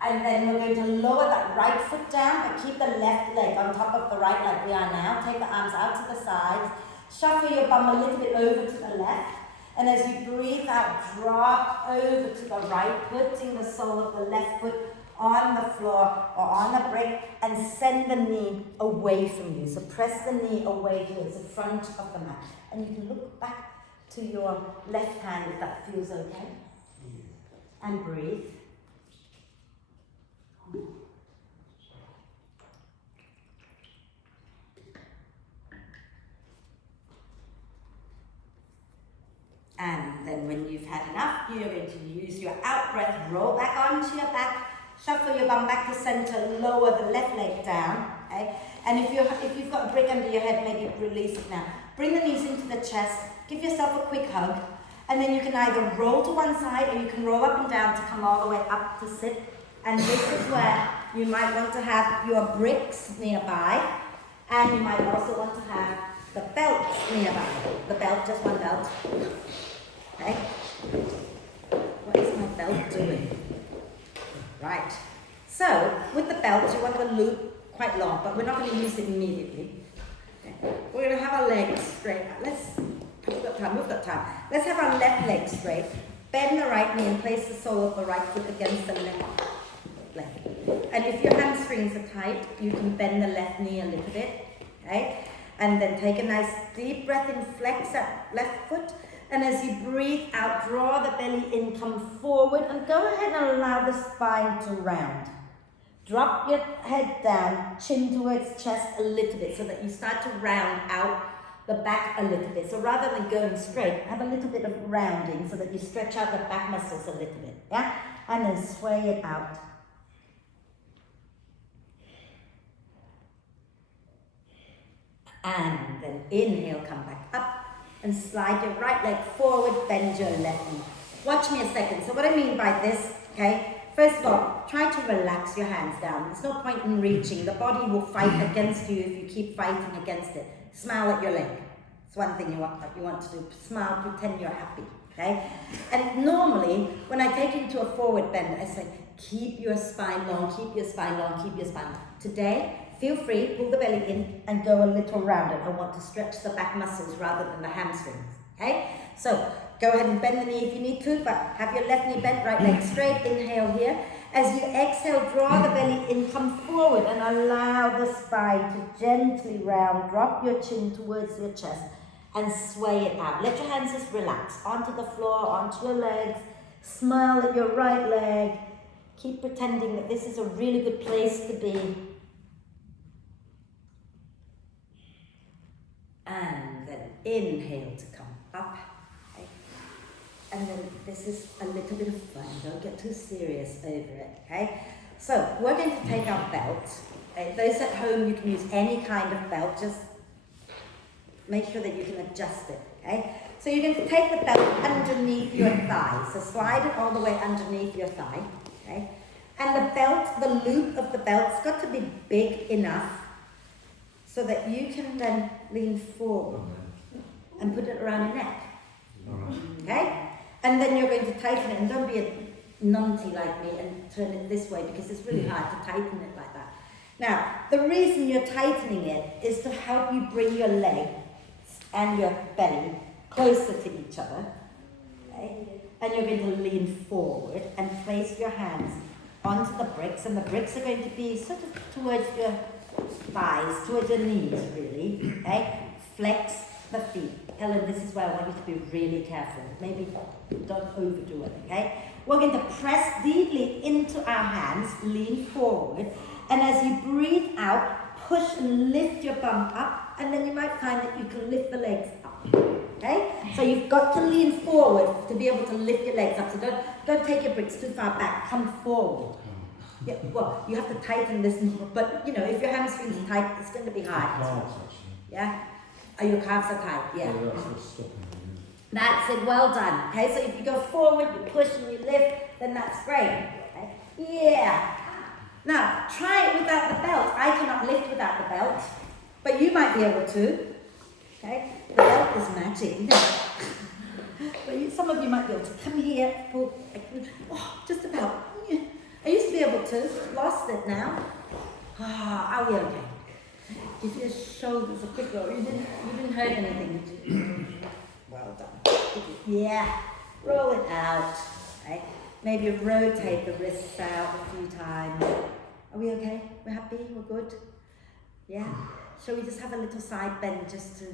And then we're going to lower that right foot down, but keep the left leg on top of the right like we are now. Take the arms out to the sides. Shuffle your bum a little bit over to the left. And as you breathe out, drop over to the right, putting the sole of the left foot on the floor or on the brick, and send the knee away from you. So press the knee away towards the front of the mat. And you can look back to your left hand if that feels okay. And breathe. And then when you've had enough, you're going to use your out breath, roll back onto your back, shuffle your bum back to center, lower the left leg down, okay? And if you've got a brick under your head, maybe release it now. Bring the knees into the chest, give yourself a quick hug, and then you can either roll to one side or you can roll up and down to come all the way up to sit. And this is where you might want to have your bricks nearby, and you might also want to have the belts nearby. The belt, just one belt. Okay? What is my belt doing? Right. So, with the belt, you want the loop quite long, but we're not going to use it immediately. Okay. We're going to have our legs straight. We've got time. Let's have our left leg straight. Bend the right knee and place the sole of the right foot against the left leg. And if your hamstrings are tight, you can bend the left knee a little bit. Okay? And then take a nice deep breath in, flex that left foot. And as you breathe out, draw the belly in, come forward, and go ahead and allow the spine to round. Drop your head down, chin towards chest a little bit, so that you start to round out the back a little bit. So rather than going straight, have a little bit of rounding so that you stretch out the back muscles a little bit. Yeah? And then sway it out. And then inhale, come back up. And slide your right leg forward, bend your left knee. Watch me a second. So what I mean by this, okay, first of all, try to relax your hands down. There's no point in reaching. The body will fight against you if you keep fighting against it. Smile at your leg. It's one thing you want to do. Smile, pretend you're happy, okay? And normally, when I take you to a forward bend, I say, keep your spine long, keep your spine long, keep your spine long. Today, feel free, pull the belly in and go a little rounded. I want to stretch the back muscles rather than the hamstrings, okay? So, go ahead and bend the knee if you need to, but have your left knee bent, right leg straight. Inhale here. As you exhale, draw the belly in, come forward and allow the spine to gently round. Drop your chin towards your chest and sway it out. Let your hands just relax onto the floor, onto your legs. Smile at your right leg. Keep pretending that this is a really good place to be. And then inhale to come up. Okay. And then this is a little bit of fun. Don't get too serious over it. Okay. So we're going to take our belt. Okay. Those at home, you can use any kind of belt. Just make sure that you can adjust it. Okay. So you're going to take the belt underneath your thigh. So slide it all the way underneath your thigh. Okay. And the belt, the loop of the belt's got to be big enough so that you can then lean forward and put it around your neck. Okay? And then you're going to tighten it, and don't be a numpty like me and turn it this way, because it's really hard to tighten it like that. Now, the reason you're tightening it is to help you bring your legs and your belly closer to each other. Okay? And you're going to lean forward and place your hands onto the bricks, and the bricks are going to be sort of towards your thighs, towards your knees, really. Okay? Flex the feet. Helen, this is where I want you to be really careful. Maybe don't overdo it, okay? We're going to press deeply into our hands, lean forward, and as you breathe out, push and lift your bum up, and then you might find that you can lift the legs up, okay? So you've got to lean forward to be able to lift your legs up. So don't take your bricks too far back, come forward. Yeah, well, you have to tighten this, but you know, if your hamstrings are tight, it's going to be hard. Yeah? Oh, your calves are tight, yeah. That's it, well done. Okay, so if you go forward, you push and you lift, then that's great. Okay? Yeah. Now, try it without the belt. I cannot lift without the belt, but you might be able to. Okay? The belt is magic, isn't it? But some of you might be able to come here, pull, just about. I used to be able to, lost it now. Are we okay? Give your shoulders a quick roll. You didn't hurt anything, did you? Well done. Yeah. Roll it out. Right? Maybe rotate the wrists out a few times. Are we okay? We're happy? We're good? Yeah? Shall we just have a little side bend just to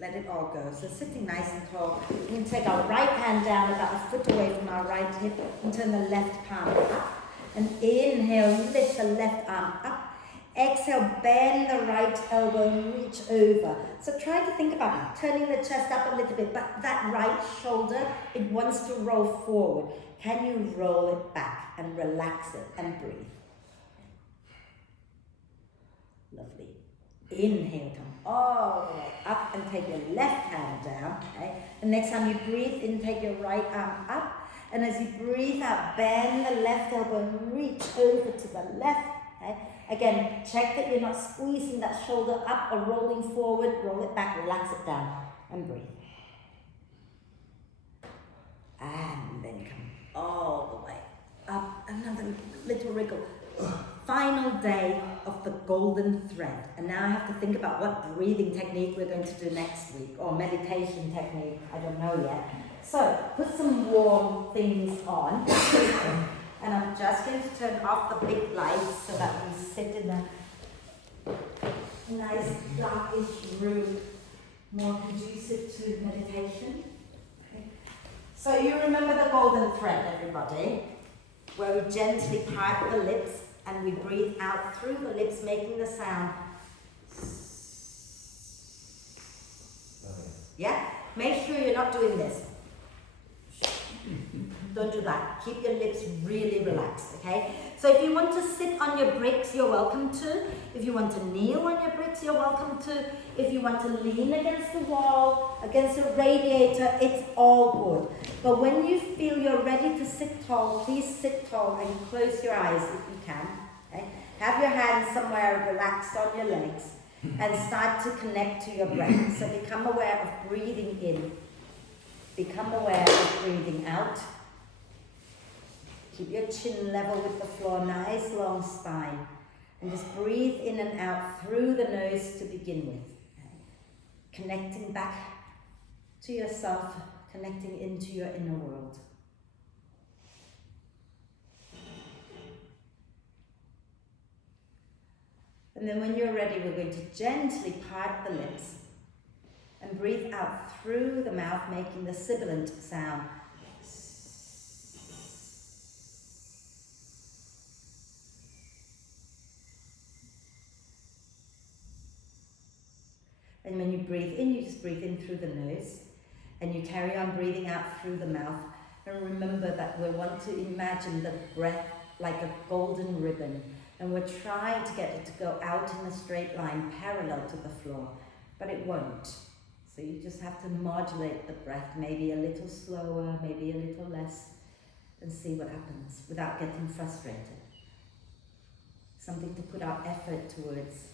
let it all go? So sitting nice and tall. We're going to take our right hand down about a foot away from our right hip and turn the left palm up. And inhale, lift the left arm up. Exhale, bend the right elbow and reach over. So try to think about turning the chest up a little bit, but that right shoulder, it wants to roll forward. Can you roll it back and relax it and breathe? Lovely. Inhale, come all the way up and take your left hand down. Okay? The next time you breathe in, take your right arm up. And as you breathe out, bend the left elbow and reach over to the left. Okay? Again, check that you're not squeezing that shoulder up or rolling forward. Roll it back, relax it down, and breathe. And then come all the way up. Another little wriggle. Final day of the golden thread. And now I have to think about what breathing technique we're going to do next week, or meditation technique, I don't know yet. So, put some warm things on. And I'm just going to turn off the big lights so that we sit in a nice darkish room, more conducive to meditation. Okay. So you remember the golden thread, everybody, where we gently part the lips and we breathe out through the lips, making the sound. Yeah? Make sure you're not doing this. Don't do that. Keep your lips really relaxed, okay? So if you want to sit on your bricks, you're welcome to. If you want to kneel on your bricks, you're welcome to. If you want to lean against the wall, against a radiator, it's all good. But when you feel you're ready to sit tall, please sit tall and close your eyes if you can. Okay? Have your hands somewhere relaxed on your legs and start to connect to your breath. So become aware of breathing in. Become aware of breathing out. Keep your chin level with the floor, nice long spine. And just breathe in and out through the nose to begin with. Connecting back to yourself, connecting into your inner world. And then when you're ready, we're going to gently part the lips and breathe out through the mouth, making the sibilant sound. And when you breathe in, you just breathe in through the nose, and you carry on breathing out through the mouth. And remember that we want to imagine the breath like a golden ribbon, and we're trying to get it to go out in a straight line parallel to the floor, but it won't. So you just have to modulate the breath, maybe a little slower, maybe a little less, and see what happens without getting frustrated. Something to put our effort towards.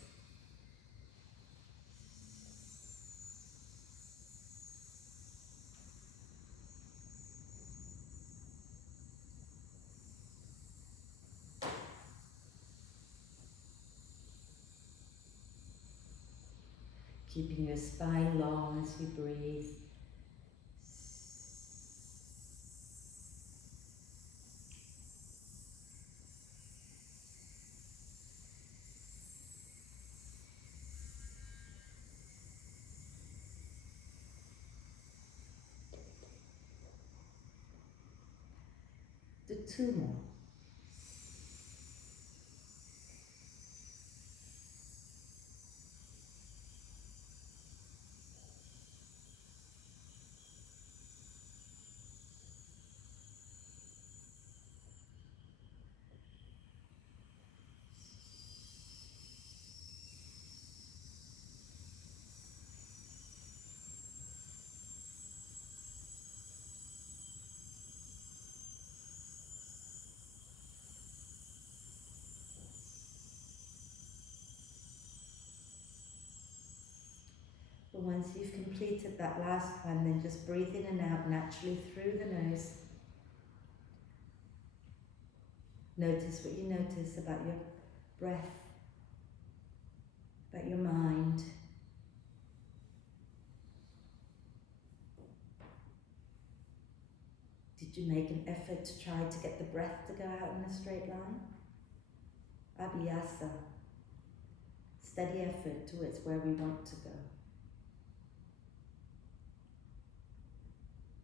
Keeping your spine long as you breathe. Do 2 more. once you've completed that last one, then just breathe in and out naturally through the nose. Notice what you notice about your breath, about your mind. Did you make an effort to try to get the breath to go out in a straight line? Abhyasa. Steady effort towards where we want to go.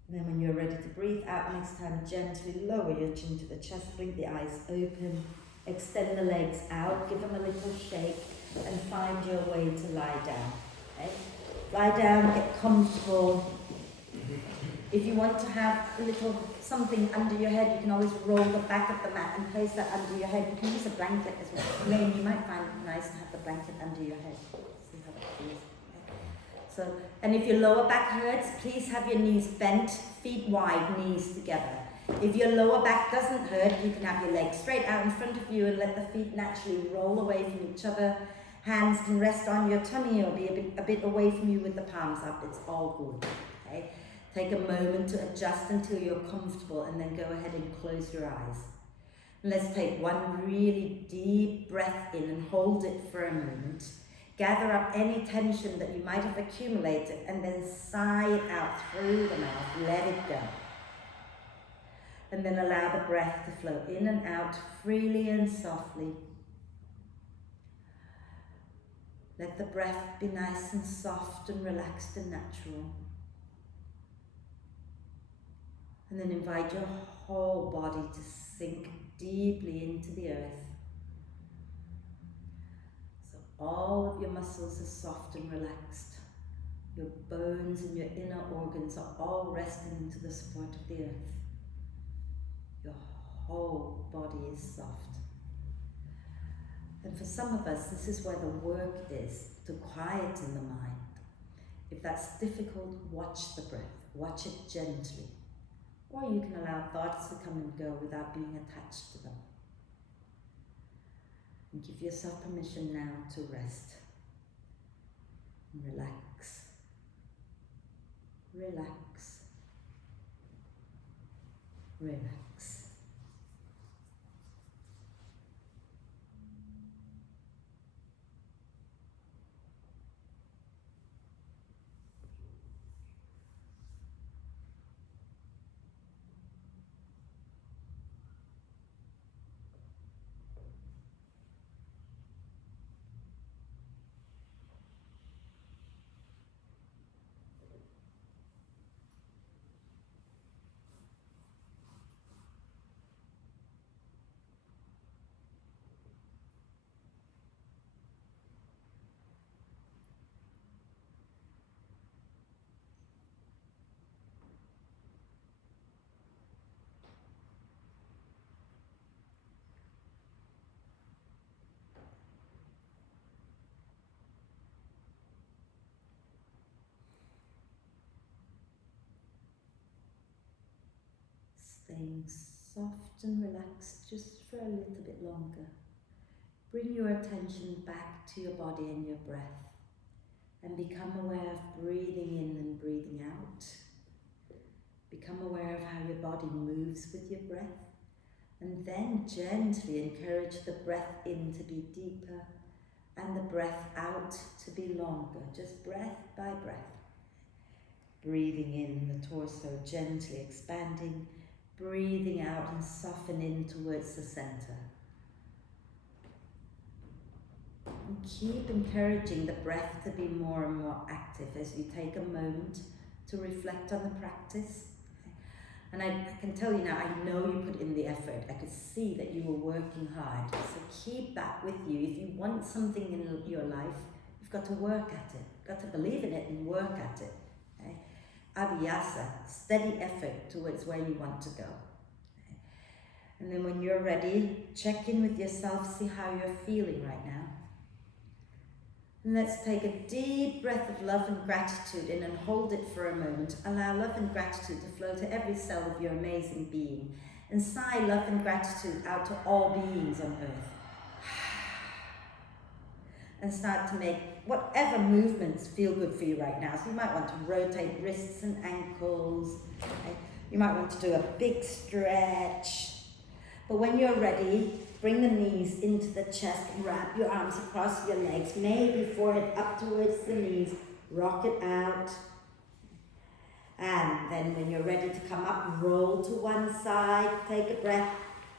And then when you're ready to breathe out next time, gently lower your chin to the chest, blink the eyes open, extend the legs out, give them a little shake, and find your way to lie down. Okay? Lie down, get comfortable. If you want to have a little something under your head, you can always roll the back of the mat and place that under your head. You can use a blanket as well. Elaine, you might find it nice to have the blanket under your head. See how that feels. So, and if your lower back hurts, please have your knees bent, feet wide, knees together. If your lower back doesn't hurt, you can have your legs straight out in front of you and let the feet naturally roll away from each other. Hands can rest on your tummy or be a bit away from you with the palms up. It's all good. Okay? Take a moment to adjust until you're comfortable and then go ahead and close your eyes. And let's take one really deep breath in and hold it for a moment. Gather up any tension that you might have accumulated and then sigh it out through the mouth. Let it go. And then allow the breath to flow in and out freely and softly. Let the breath be nice and soft and relaxed and natural. And then invite your whole body to sink deeply into the earth. So all of your muscles are soft and relaxed. Your bones and your inner organs are all resting into the support of the earth. Your whole body is soft. And for some of us, this is where the work is, to quieten the mind. If that's difficult, watch the breath. Watch it gently. Or you can allow thoughts to come and go without being attached to them. And give yourself permission now to rest. And relax. Relax. Relax. Staying soft and relaxed just for a little bit longer. Bring your attention back to your body and your breath and become aware of breathing in and breathing out. Become aware of how your body moves with your breath and then gently encourage the breath in to be deeper and the breath out to be longer, just breath by breath. Breathing in, the torso gently expanding, breathing out and soften in towards the center. And keep encouraging the breath to be more and more active as you take a moment to reflect on the practice. And I can tell you now, I know you put in the effort. I could see that you were working hard. So keep that with you. If you want something in your life, you've got to work at it. You've got to believe in it and work at it. Okay? Abhyasa, steady effort towards where you want to go. Okay? And then when you're ready, check in with yourself, see how you're feeling right now. And let's take a deep breath of love and gratitude in and hold it for a moment. Allow love and gratitude to flow to every cell of your amazing being. And sigh love and gratitude out to all beings on earth. And start to make whatever movements feel good for you right now. So you might want to rotate wrists and ankles. Okay? You might want to do a big stretch. But when you're ready, bring the knees into the chest, wrap your arms across your legs, maybe forehead up towards the knees, rock it out. And then when you're ready to come up, roll to one side, take a breath,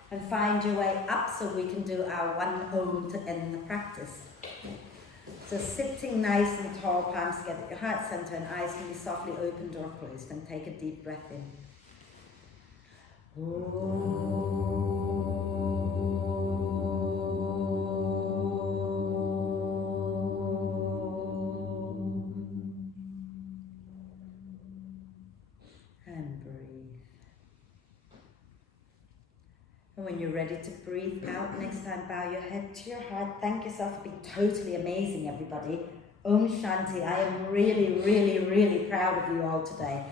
and find your way up so we can do our one Om to end the practice. So sitting nice and tall, palms together, your heart center and eyes can be softly opened or closed, and take a deep breath in. And breathe. And when you're ready to breathe out, next time bow your head to your heart. Thank yourself for being totally amazing, everybody. Om Shanti. I am really, really, really proud of you all today.